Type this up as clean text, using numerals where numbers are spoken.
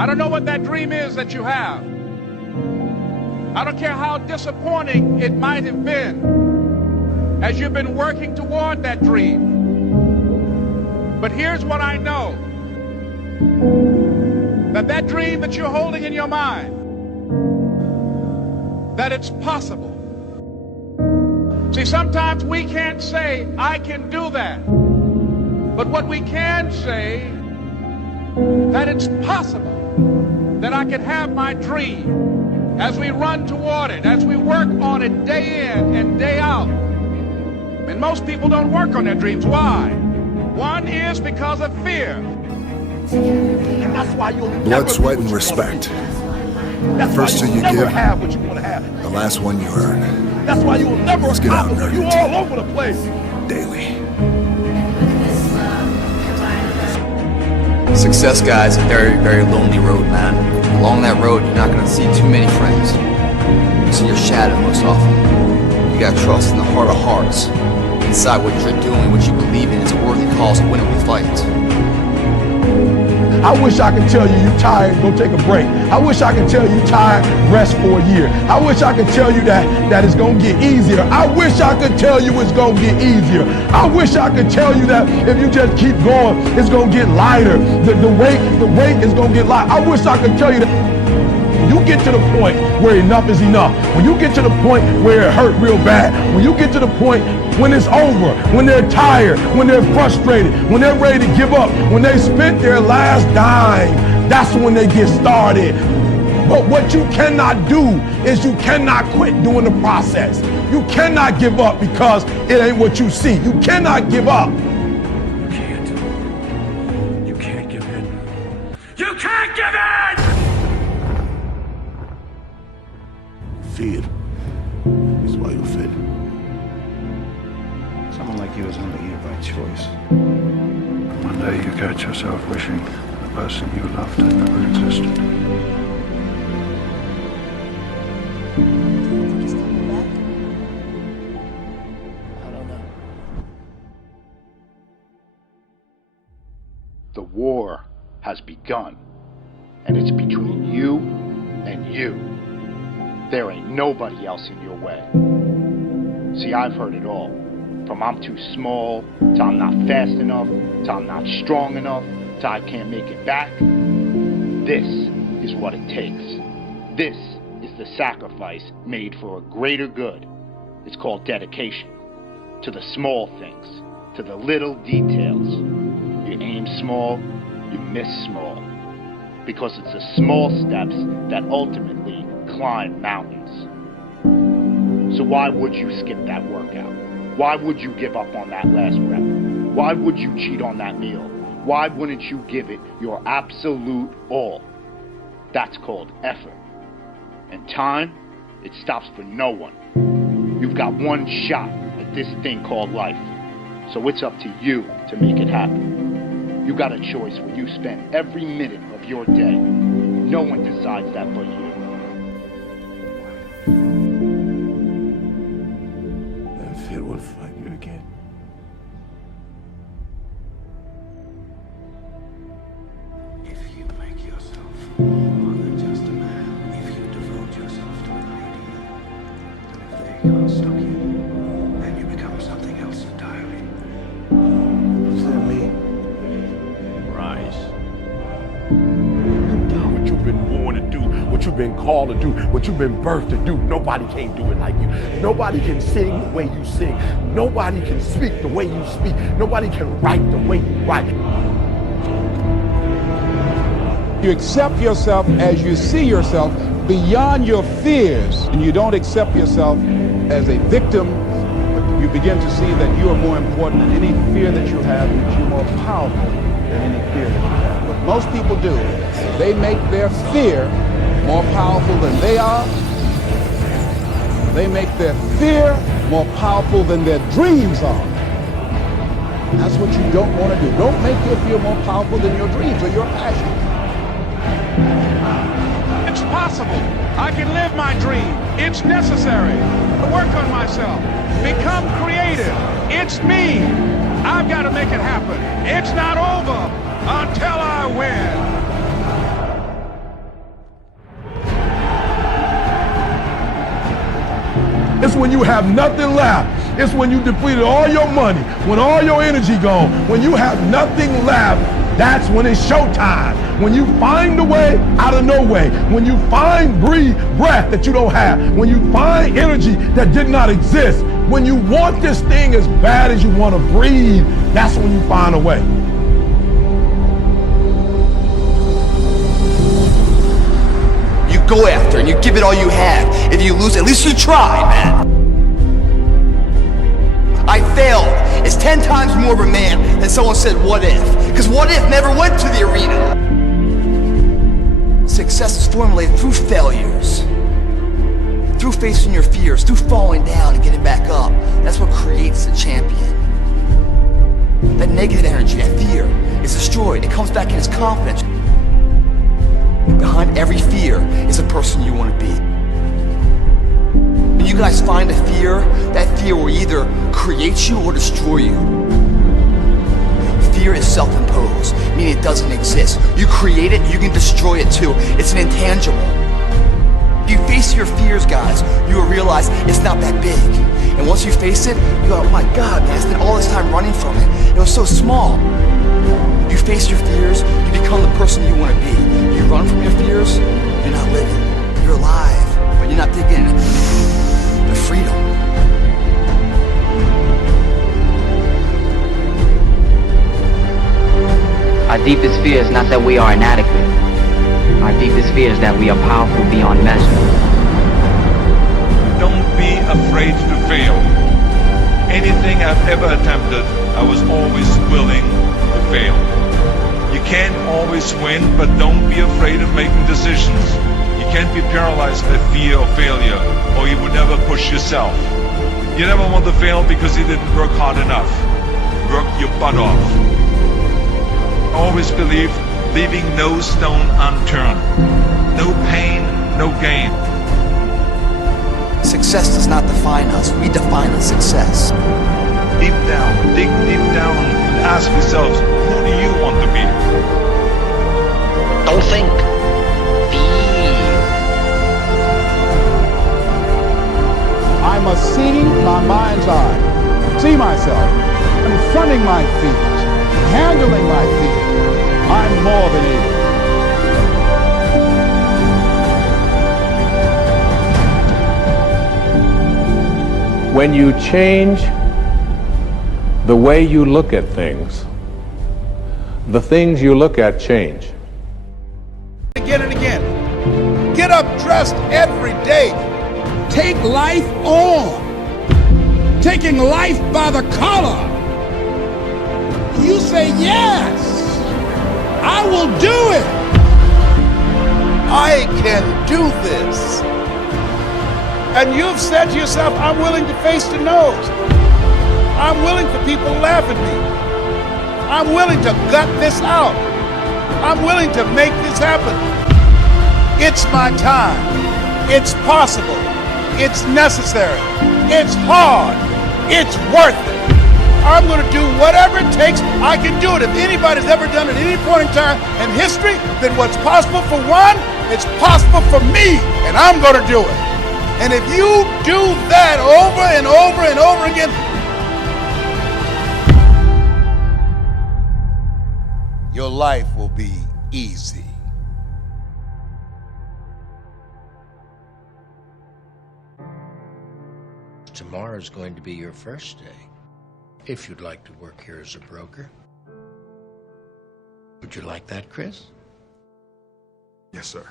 I don't know what that dream is that you have. I don't care how disappointing it might have been as you've been working toward that dream. But here's what I know. That dream that you're holding in your mind, that it's possible. See, sometimes we can't say, I can do that. But what we can say, that it's possible that I can have my dream as we run toward it, as we work on it day in and day out. And most people don't work on their dreams. Why? One is because of fear. And that's why you'll blood, sweat, and respect. The first two you give, have what you want to have. the last one you earn. That's why you will never accomplish it. You all over the place. Daily. Success, guys, a very, very lonely road, man. Along that road, you're not going to see too many friends. You see your shadow most often. You got to trust in the heart of hearts. Inside what you're doing, what you believe in, is a worthy cause, a winnable fight. I wish I could tell you you're tired, go take a break. I wish I could tell you tired, rest for a year. I wish I could tell you that it's gonna get easier. I wish I could tell you it's gonna get easier. I wish I could tell you that if you just keep going, it's gonna get lighter. The weight is gonna get light. I wish I could tell you that. When you get to the point where enough is enough, when you get to the point where it hurt real bad, when you get to the point when it's over, when they're tired, when they're frustrated, when they're ready to give up, when they spent their last dime, that's when they get started. But what you cannot do is you cannot quit doing the process. You cannot give up because it ain't what you see. You cannot give up. You can't. You can't give in. You can't give in! Fear is why you fit. Someone like you is only here by choice. One day you catch yourself wishing the person you loved had never existed. I don't know. The war has begun, and it's between you and you. There ain't nobody else in your way. See, I've heard it all. From I'm too small, to I'm not fast enough, to I'm not strong enough, to I can't make it back. This is what it takes. This is the sacrifice made for a greater good. It's called dedication. To the small things, to the little details. You aim small, you miss small. Because it's the small steps that ultimately climb mountains. So why would you skip that workout? Why would you give up on that last rep? Why would you cheat on that meal? Why wouldn't you give it your absolute all? That's called effort. And time, it stops for no one. You've got one shot at this thing called life. So it's up to you to make it happen. You got a choice where you spend every minute of your day. No one decides that but you. Then fear will find you again. If you make yourself more than just a man, if you devote yourself to an ideal, then if they can't stop you, then you become something else entirely. Is that me? Rise. Do what you've been born to do, what you've been called to do, what you've been birthed to do. Nobody can do it like you. Nobody can sing the way you sing. Nobody can speak the way you speak. Nobody can write the way you write. You accept yourself as you see yourself beyond your fears, and you don't accept yourself as a victim, but you begin to see that you are more important than any fear that you have, and that you're more powerful than any fear that you have. What most people do, they make their fear more powerful than they are. They make their fear more powerful than their dreams are. That's what you don't want to do. Don't make your fear more powerful than your dreams or your passion. It's possible. I can live my dream. It's necessary to work on myself. Become creative. It's me. I've got to make it happen. It's not over until I win. when you have nothing left. It's when you depleted all your money, when all your energy gone, when you have nothing left. That's when it's showtime. When you find a way out of no way. When you find breath that you don't have. When you find energy that did not exist. When you want this thing as bad as you want to breathe, that's when you find a way. You go after and you give it all you have. If you lose, at least you try, man. I failed. It's 10 times more of a man than someone said, what if? Because what if never went to the arena. Success is formulated through failures. Through facing your fears, through falling down and getting back up. That's what creates a champion. That negative energy, that fear, is destroyed. It comes back in as confidence. Behind every fear is a person you want to be. When you guys find a fear, that fear will either create you or destroy you. Fear is self-imposed, meaning it doesn't exist. You create it, you can destroy it too. It's an intangible. If you face your fears, guys, you will realize it's not that big. And once you face it, you go, oh my God, man, I spent all this time running from it. It was so small. You face your fears, you become the person you want to be. You run from your fears, you're not living. You're alive, but you're not digging the freedom. Our deepest fear is not that we are inadequate. Our deepest fear is that we are powerful beyond measure. Don't be afraid to fail. Anything I've ever attempted, I was always willing to fail. You can't always win, but don't be afraid of making decisions. You can't be paralyzed by fear of failure, or you would never push yourself. You never want to fail because you didn't work hard enough. Work your butt off. Always believe, leaving no stone unturned. No pain, no gain. Success does not define us. We define the success. Deep down, dig deep down and ask yourselves, who do you want to be? Don't think. Feel. I must see my mind's eye, see myself, confronting my fears, handling my fears. I'm more than able. When you change the way you look at things, the things you look at change. Again and again. Get up dressed every day. Take life on, taking life by the collar. You say, yes, I will do it. I can do this. And you've said to yourself, I'm willing to face the no's. I'm willing for people to laugh at me. I'm willing to gut this out. I'm willing to make this happen. It's my time. It's possible. It's necessary. It's hard. It's worth it. I'm going to do whatever it takes. I can do it. If anybody's ever done it at any point in time in history, then what's possible for one, it's possible for me, and I'm going to do it. And if you do that over and over and over again, your life will be easy. Tomorrow's going to be your first day. If you'd like to work here as a broker. Would you like that, Chris? Yes, sir.